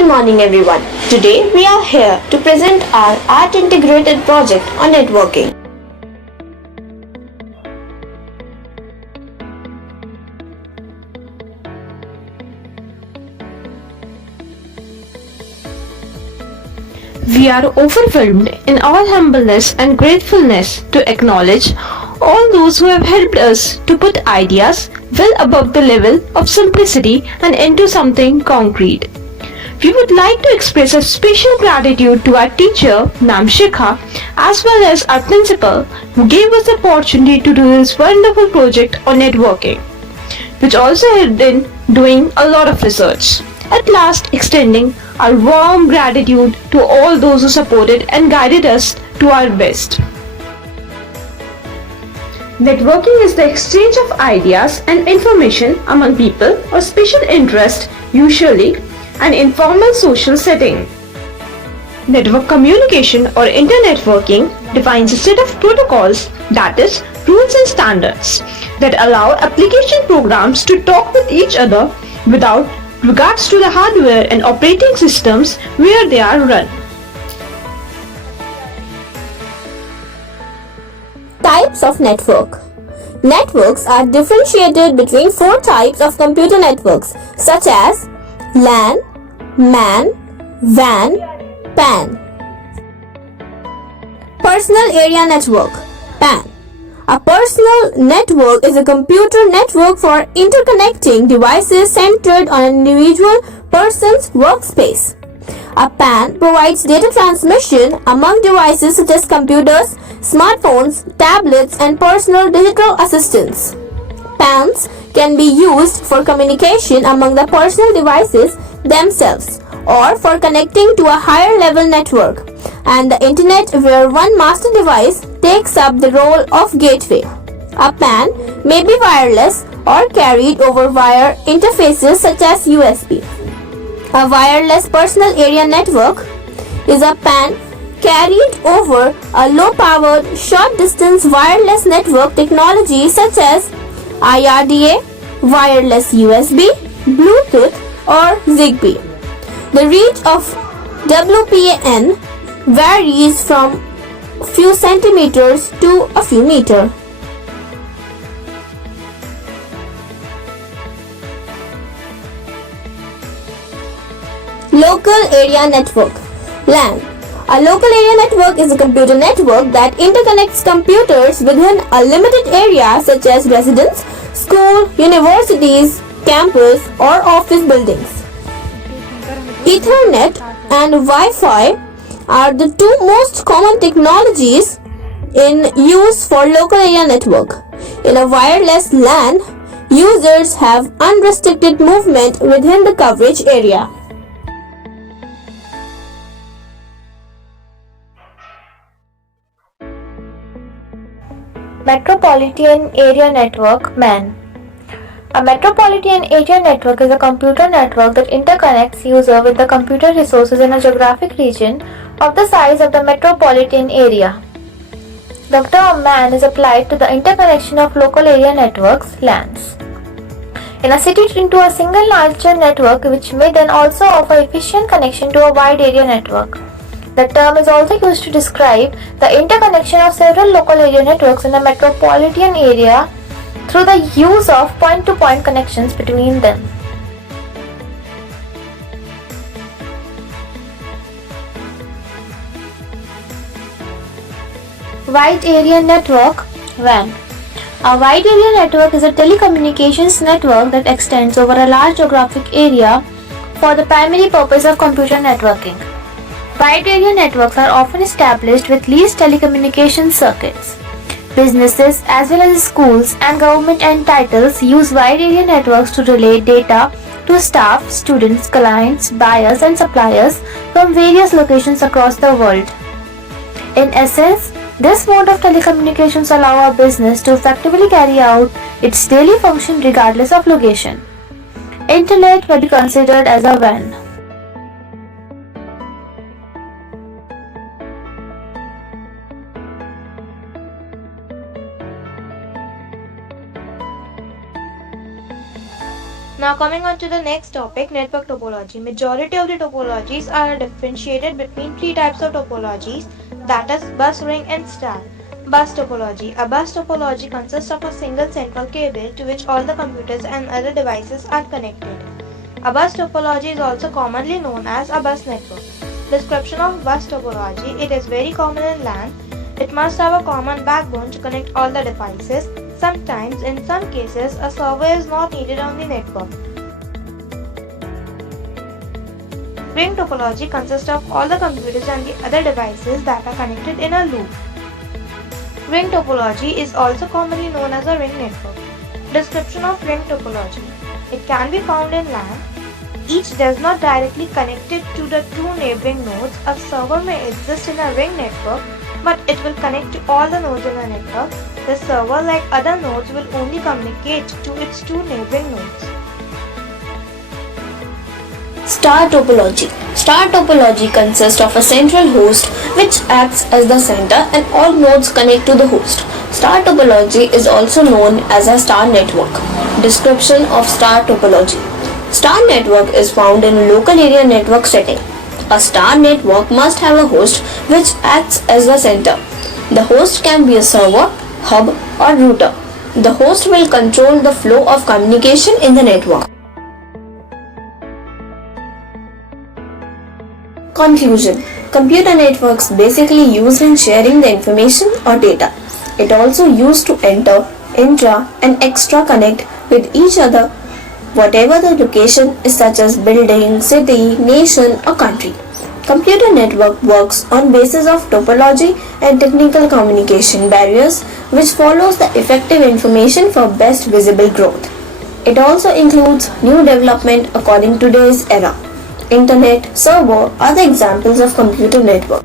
Good morning everyone. Today we are here to present our art integrated project on networking. We are overwhelmed in our humbleness and gratefulness to acknowledge all those who have helped us to put ideas well above the level of simplicity and into something concrete. We would like to express a special gratitude to our teacher, Ma'am Shikha, as well as our principal, who gave us the opportunity to do this wonderful project on networking, which also helped in doing a lot of research. At last, extending our warm gratitude to all those who supported and guided us to our best. Networking is the exchange of ideas and information among people of special interest, usually an informal social setting. Network communication or internetworking defines a set of protocols, that is, rules and standards, that allow application programs to talk with each other without regards to the hardware and operating systems where they are run. Types of network. Networks are differentiated between four types of computer networks such as LAN, MAN, WAN, PAN. Personal Area Network (PAN). A personal network is a computer network for interconnecting devices centered on an individual person's workspace. A PAN provides data transmission among devices such as computers, smartphones, tablets, and personal digital assistants. PANs can be used for communication among the personal devices themselves or for connecting to a higher level network and the internet, where one master device takes up the role of gateway. A PAN may be wireless or carried over wire interfaces such as USB. A wireless personal area network is a PAN carried over a low-powered, short-distance wireless network technology such as IRDA, wireless USB, Bluetooth, or Zigbee. The reach of WPAN varies from a few centimeters to a few meters. Local Area Network (LAN). A local area network is a computer network that interconnects computers within a limited area such as residence, school, universities, campus, or office buildings. Ethernet and Wi-Fi are the two most common technologies in use for local area network. In a wireless LAN, users have unrestricted movement within the coverage area. Metropolitan Area Network (MAN). A metropolitan area network is a computer network that interconnects user with the computer resources in a geographic region of the size of the metropolitan area. The term MAN is applied to the interconnection of local area networks (LANs) in a city into a single larger network, which may then also offer efficient connection to a wide area network. The term is also used to describe the interconnection of several local area networks in a metropolitan area through the use of point-to-point connections between them. Wide Area Network (WAN). A wide area network is a telecommunications network that extends over a large geographic area for the primary purpose of computer networking. Wide area networks are often established with leased telecommunications circuits. Businesses as well as schools and government entities use wide area networks to relay data to staff, students, clients, buyers and suppliers from various locations across the world. In essence, this mode of telecommunications allows a business to effectively carry out its daily function regardless of location. Internet may be considered as a WAN. Now coming on to the next topic, network topology. Majority of the topologies are differentiated between three types of topologies, that is bus, ring and star. Bus topology. A bus topology consists of a single central cable to which all the computers and other devices are connected. A bus topology is also commonly known as a bus network. Description of bus topology. It is very common in LAN. It must have a common backbone to connect all the devices. Sometimes, in some cases, a server is not needed on the network. Ring topology consists of all the computers and the other devices that are connected in a loop. Ring topology is also commonly known as a ring network. Description of ring topology. It can be found in LAN. Each does not directly connect it to the two neighboring nodes. A server may exist in a ring network, but it will connect to all the nodes in the network. The server, like other nodes, will only communicate to its two neighboring nodes. Star topology. Star topology consists of a central host which acts as the center and all nodes connect to the host. Star topology is also known as a star network. Description of star topology. Star network is found in local area network setting. A star network must have a host which acts as the center. The host can be a server, hub or router. The host will control the flow of communication in the network. Conclusion. Computer networks basically used in sharing the information or data. It also used to enter, intra and extra connect with each other whatever the location is, such as building, city, nation or country. Computer network works on basis of topology and technical communication barriers which follows the effective information for best visible growth. It also includes new development according to today's era. Internet, server are the examples of computer network.